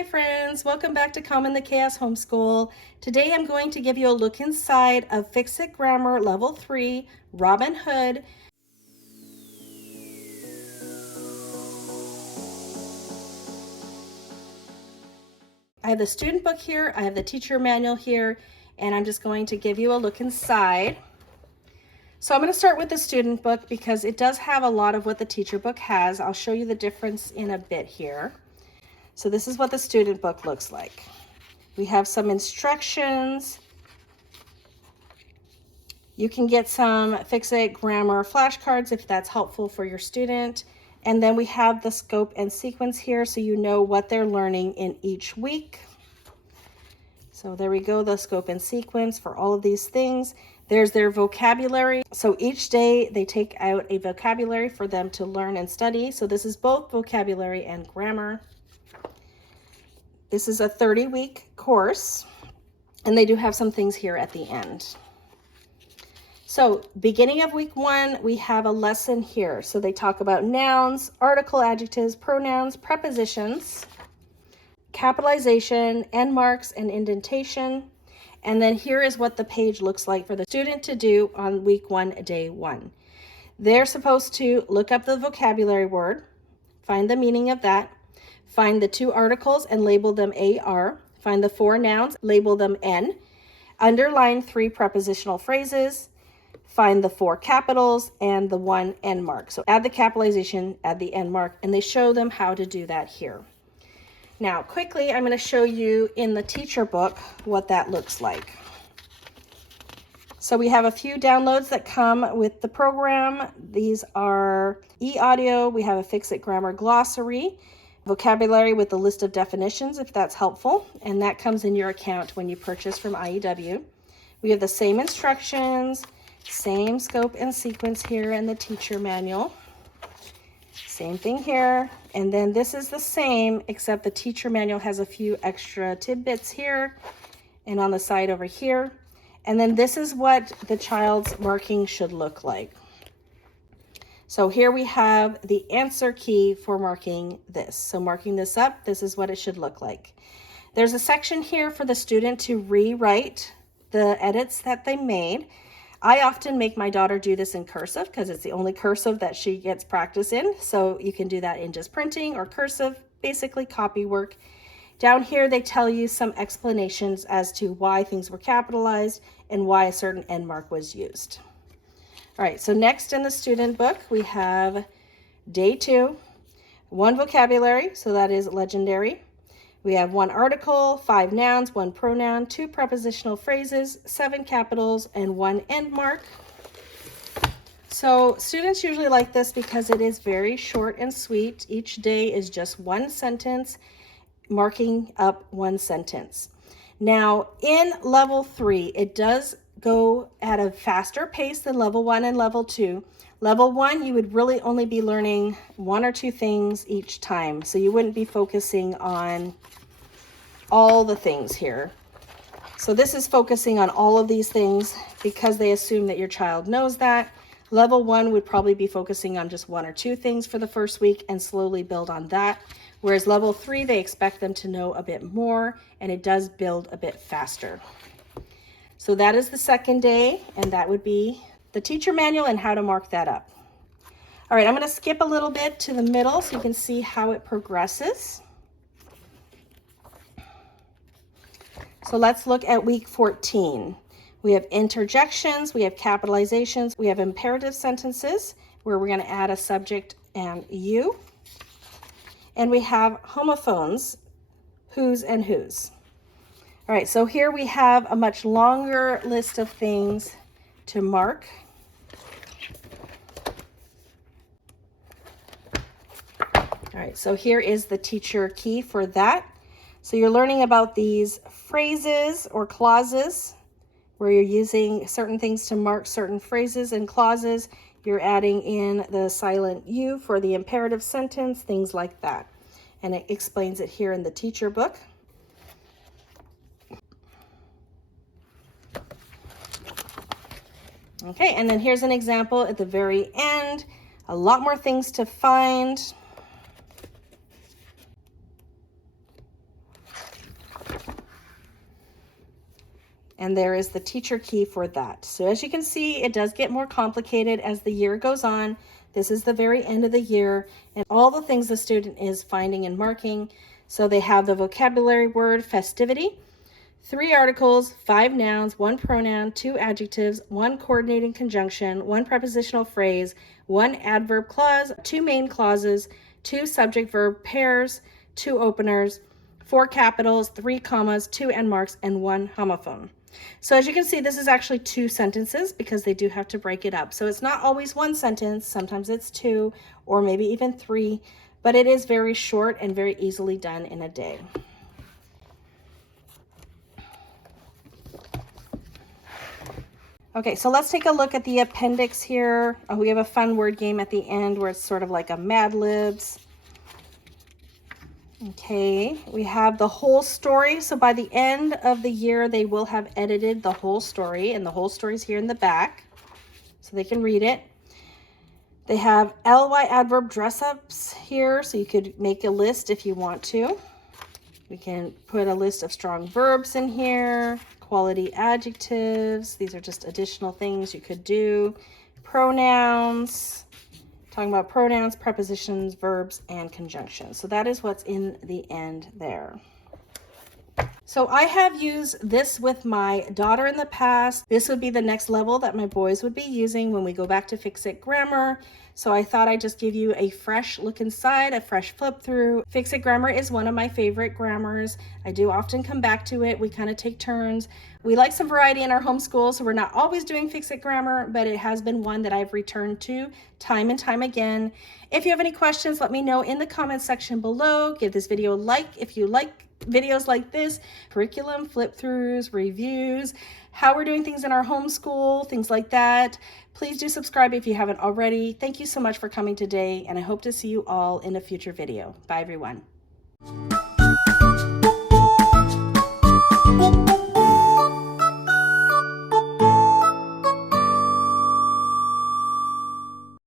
Hi friends, welcome back to Calm in the Chaos Homeschool. Today I'm going to give you a look inside of Fix It Grammar Level 3, Robin Hood. I have the student book here, I have the teacher manual here, and I'm just going to give you a look inside. So I'm going to start with the student book because it does have a lot of what the teacher book has. I'll show you the difference in a bit here. So this is what the student book looks like. We have some instructions. You can get some Fix It Grammar flashcards if that's helpful for your student. And then we have the scope and sequence here so you know what they're learning in each week. So there we go, the scope and sequence for all of these things. There's their vocabulary. So each day they take out a vocabulary for them to learn and study. So this is both vocabulary and grammar. This is a 30-week course, and they do have some things here at the end. So beginning of week 1, we have a lesson here. So they talk about nouns, article, adjectives, pronouns, prepositions, capitalization, end marks, and indentation. And then here is what the page looks like for the student to do on week 1, day 1. They're supposed to look up the vocabulary word, find the meaning of that, find the 2 articles and label them AR, find the 4 nouns, label them N, underline 3 prepositional phrases, find the 4 capitals and the 1 end mark. So add the capitalization, add the end mark, and they show them how to do that here. Now, quickly, I'm going to show you in the teacher book what that looks like. So we have a few downloads that come with the program. These are e-audio. We have a Fix It Grammar glossary, vocabulary with a list of definitions if that's helpful, and that comes in your account when you purchase from IEW. We have the same instructions, same scope and sequence here in the teacher manual. Same thing here, and then this is the same except the teacher manual has a few extra tidbits here and on the side over here. And then this is what the child's marking should look like. So here we have the answer key for marking this. So marking this up, this is what it should look like. There's a section here for the student to rewrite the edits that they made. I often make my daughter do this in cursive because it's the only cursive that she gets practice in. So you can do that in just printing or cursive, basically copy work. Down here, they tell you some explanations as to why things were capitalized and why a certain end mark was used. All right, so next in the student book, we have day 2, 1 vocabulary, so that is legendary. We have 1 article, 5 nouns, 1 pronoun, 2 prepositional phrases, 7 capitals, and 1 end mark. So students usually like this because it is very short and sweet. Each day is just 1 sentence, marking up 1 sentence. Now, in level 3, it does go at a faster pace than level 1 and level 2. Level 1, you would really only be learning 1 or 2 things each time. So you wouldn't be focusing on all the things here. So this is focusing on all of these things because they assume that your child knows that. Level 1 would probably be focusing on just 1 or 2 things for the first week and slowly build on that. Whereas level 3, they expect them to know a bit more, and it does build a bit faster. So that is the second day, and that would be the teacher manual and how to mark that up. All right, I'm going to skip a little bit to the middle so you can see how it progresses. So let's look at week 14. We have interjections, we have capitalizations, we have imperative sentences where we're going to add a subject and you. And we have homophones, whose and whose. All right, so here we have a much longer list of things to mark. All right, so here is the teacher key for that. So you're learning about these phrases or clauses where you're using certain things to mark certain phrases and clauses. You're adding in the silent U for the imperative sentence, things like that. And it explains it here in the teacher book. Okay, and then here's an example at the very end. A lot more things to find. And there is the teacher key for that. So as you can see, it does get more complicated as the year goes on. This is the very end of the year and all the things the student is finding and marking. So they have the vocabulary word festivity, 3 articles, 5 nouns, 1 pronoun, 2 adjectives, 1 coordinating conjunction, 1 prepositional phrase, 1 adverb clause, 2 main clauses, 2 subject verb pairs, 2 openers, 4 capitals, 3 commas, 2 end marks, and 1 homophone. So as you can see, this is actually 2 sentences because they do have to break it up. So it's not always 1 sentence, sometimes it's 2 or maybe even 3, but it is very short and very easily done in a day. Okay, so let's take a look at the appendix here. Oh, we have a fun word game at the end where it's sort of like a Mad Libs. Okay, we have the whole story. So by the end of the year, they will have edited the whole story, and the whole story is here in the back, so they can read it. They have ly adverb dress-ups here, so you could make a list if you want to. We can put a list of strong verbs in here, quality adjectives. These are just additional things you could do. Pronouns. Talking about pronouns, prepositions, verbs, and conjunctions. So that is what's in the end there. So I have used this with my daughter in the past. This would be the next level that my boys would be using when we go back to Fix It Grammar. So I thought I'd just give you a fresh look inside, a fresh flip through. Fix It Grammar is one of my favorite grammars. I do often come back to it. We kind of take turns. We like some variety in our homeschool, so we're not always doing Fix It Grammar, but it has been one that I've returned to time and time again. If you have any questions, let me know in the comments section below. Give this video a like if you like videos like this, curriculum, flip-throughs, reviews, how we're doing things in our homeschool, things like that. Please do subscribe if you haven't already. Thank you so much for coming today, and I hope to see you all in a future video. Bye, everyone.